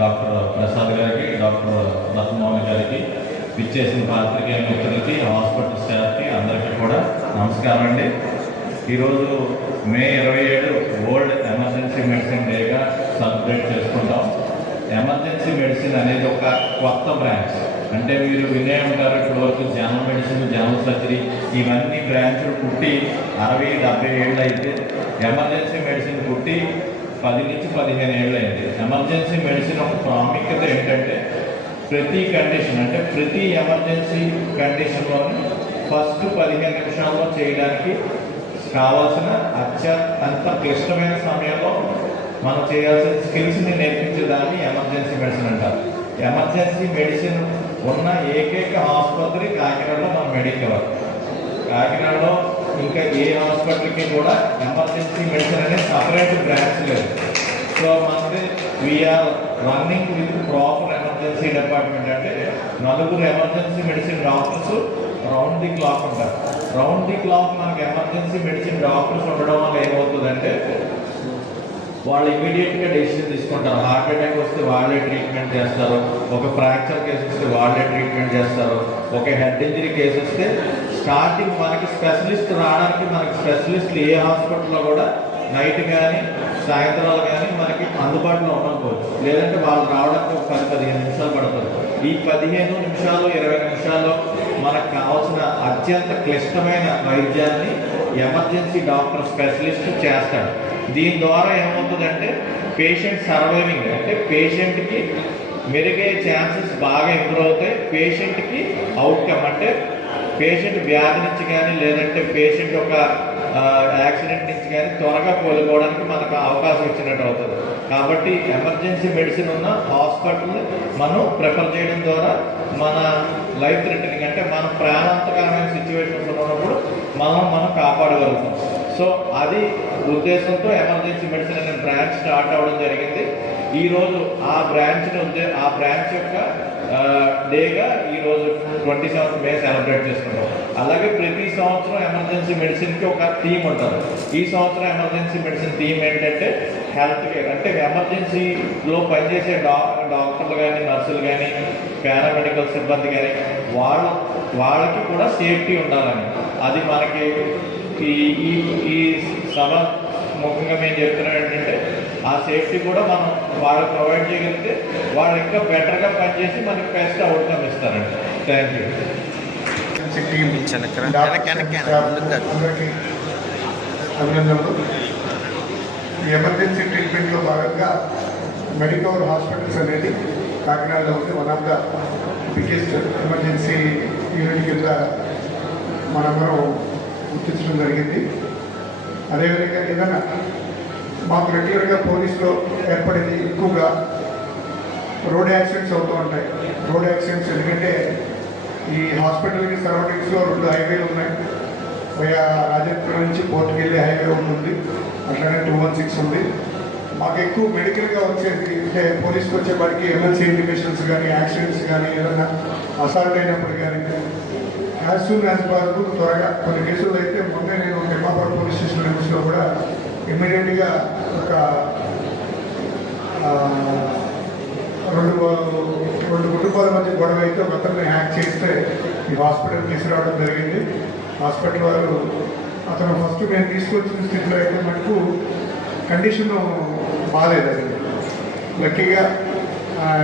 Doctor Prasad గారికి, doctor రత్నమౌళి గారికి, విచ్చేసిన పాత్రికేయ మిత్రులకి, హాస్పిటల్ స్టాఫ్కి అందరికీ కూడా నమస్కారం అండి. ఈరోజు మే 27 వరల్డ్ ఎమర్జెన్సీ మెడిసిన్ డేగా సెలబ్రేట్ చేసుకుంటాం. ఎమర్జెన్సీ మెడిసిన్ అనేది ఒక కొత్త బ్రాంచ్. అంటే మీరు వినే ఉంటారు, ఇప్పటి వరకు జనరల్ మెడిసిన్, జనరల్ సర్జరీ ఇవన్నీ బ్రాంచ్లు పుట్టి 60-70 ఏళ్ళు అయితే ఎమర్జెన్సీ మెడిసిన్ పుట్టి 10 నుంచి 15 ఏళ్ళు అయింది. ఎమర్జెన్సీ మెడిసిన్ ఒక ప్రాముఖ్యత ఏంటంటే ప్రతి కండిషన్, అంటే ప్రతి ఎమర్జెన్సీ కండిషన్లోని ఫస్ట్ 15 నిమిషాల్లో చేయడానికి కావాల్సిన అత్యంత క్లిష్టమైన సమయంలో మనం చేయాల్సిన స్కిల్స్ని నేర్పించేదాన్ని ఎమర్జెన్సీ మెడిసిన్ అంటారు. ఎమర్జెన్సీ మెడిసిన్ ఉన్న ఏకైక ఆసుపత్రి కాకినాడలో మన మెడికల్. కాకినాడలో ఇంకా ఏ హాస్పిటల్కి కూడా ఎమర్జెన్సీ మెడిసిన్ అనేది సపరేట్ బ్రాంచ్ లేదు. సో మనకి we are running with proper emergency department. అంటే 4 emergency medicine doctors round the clock ఉంటారు. రౌండ్ ది క్లాక్ మనకి ఎమర్జెన్సీ మెడిసిన్ డాక్టర్స్ ఉండడం వల్ల ఏమవుతుందంటే వాళ్ళు ఇమీడియట్గా డెసిషన్ తీసుకుంటారు. హార్ట్ అటాక్ వస్తే వాళ్ళే ట్రీట్మెంట్ చేస్తారు, ఒక ఫ్రాక్చర్ కేసు వస్తే వాళ్ళే ట్రీట్మెంట్ చేస్తారు, ఒక హెడ్ ఇంజరీ కేసు వస్తే స్టార్టింగ్ మనకి స్పెషలిస్ట్ రావడానికి మనకి స్పెషలిస్ట్లు ఏ హాస్పిటల్లో కూడా నైట్ కానీ సాయంత్రాలు కానీ మనకి అందుబాటులో ఉండకపోవచ్చు. లేదంటే వాళ్ళు రావడానికి ఒక 10-15 నిమిషాలు పడుతుంది. ఈ 15 నిమిషాలు 20 నిమిషాల్లో మనకు కావాల్సిన అత్యంత క్లిష్టమైన వైద్యాన్ని ఎమర్జెన్సీ డాక్టర్ స్పెషలిస్ట్ చేస్తాడు. దీని ద్వారా ఏమవుతుందంటే పేషెంట్ సర్వైవింగ్, అంటే పేషెంట్కి మెరుగయ్యే ఛాన్సెస్ బాగా ఇంప్రూవ్ అవుతాయి. పేషెంట్కి అవుట్కమ్, అంటే పేషెంట్ వ్యాధి నుంచి కానీ లేదంటే పేషెంట్ ఒక యాక్సిడెంట్ నుంచి కానీ త్వరగా కోలుకోవడానికి మనకు అవకాశం ఇచ్చినట్టు అవుతుంది. కాబట్టి ఎమర్జెన్సీ మెడిసిన్ ఉన్న హాస్పిటల్ మనం ప్రిఫర్ చేయడం ద్వారా మన లైఫ్ థ్రెటనింగ్, అంటే మన ప్రాణాంతకరమైన సిచ్యువేషన్స్ ఉన్నప్పుడు మనం కాపాడగలుగుతాం. సో అది ఉద్దేశంతో ఎమర్జెన్సీ మెడిసిన్ అనే బ్రాంచ్ స్టార్ట్ అవ్వడం జరిగింది. ఈరోజు ఆ బ్రాంచ్ యొక్క డేగా ఈరోజు 27th మే సెలబ్రేట్ చేసుకుంటాం. అలాగే ప్రతి సంవత్సరం ఎమర్జెన్సీ మెడిసిన్కి ఒక థీమ్ ఉంటుంది. ఈ సంవత్సరం ఎమర్జెన్సీ మెడిసిన్ థీమ్ ఏంటంటే హెల్త్ కేర్. అంటే ఎమర్జెన్సీలో పనిచేసే డాక్టర్లు కానీ, నర్సులు కానీ, పారామెడికల్ సిబ్బంది కానీ వాళ్ళకి కూడా సేఫ్టీ ఉండాలని, అది మనకి ఈ సభ ముఖ్యంగా మేము చెప్తున్నాం ఏంటంటే ఆ సేఫ్టీ కూడా మనం వాళ్ళకి ప్రొవైడ్ చేయగలిగితే వాళ్ళు ఇంకా బెటర్గా పనిచేసి మనకి బెస్ట్ అవుట్కమ్ ఇస్తారండి. Thank you. అభినందనలు. ఈ ఎమర్జెన్సీ ట్రీట్మెంట్లో భాగంగా మెడికవర్ హాస్పిటల్స్ అనేది కాకినాడలో ఉంది. One of the biggest emergency unit కింద మనందరం గుర్తించడం జరిగింది. అదేవిధంగా ఏదైనా మాకు రెగ్యులర్గా పోలీసులో ఏర్పడేది ఎక్కువగా రోడ్ యాక్సిడెంట్స్ అవుతూ ఉంటాయి. రోడ్ యాక్సిడెంట్స్ ఎందుకంటే ఈ హాస్పిటల్కి సరౌండింగ్స్లో 2 హైవేలు ఉన్నాయి. వయా రాజేంద్ర నుంచి పోర్టుకి వెళ్ళే హైవే ఉంటుంది, అట్లానే 216 ఉంది. మాకు ఎక్కువ మెడికల్గా వచ్చేది అంటే పోలీసుకి వచ్చేప్పటికి ఎమర్జెన్సీ ఇండికేషన్స్ కానీ, యాక్సిడెంట్స్ కానీ, ఏదైనా అసాల్ట్ అయినప్పుడు కానీ యాజ్ సూన్ యాజ్ పాసిబుల్ త్వరగా. కొన్ని కేసులు అయితే మొన్నే నేను నిమ్మాపూర్ పోలీస్ స్టేషన్ లిమిట్స్లో కూడా ఇమ్మీడియట్గా ఒక 2 కుటుంబాల మధ్య గొడవ అయితే ఒక అతన్ని హ్యాక్ చేస్తే ఈ హాస్పిటల్ తీసుకురావడం జరిగింది. హాస్పిటల్ వారు అతను ఫస్ట్ మేము తీసుకొచ్చిన స్థితిలో అయితే మనకు కండిషన్ బాగాలేదు. అది లక్కీగా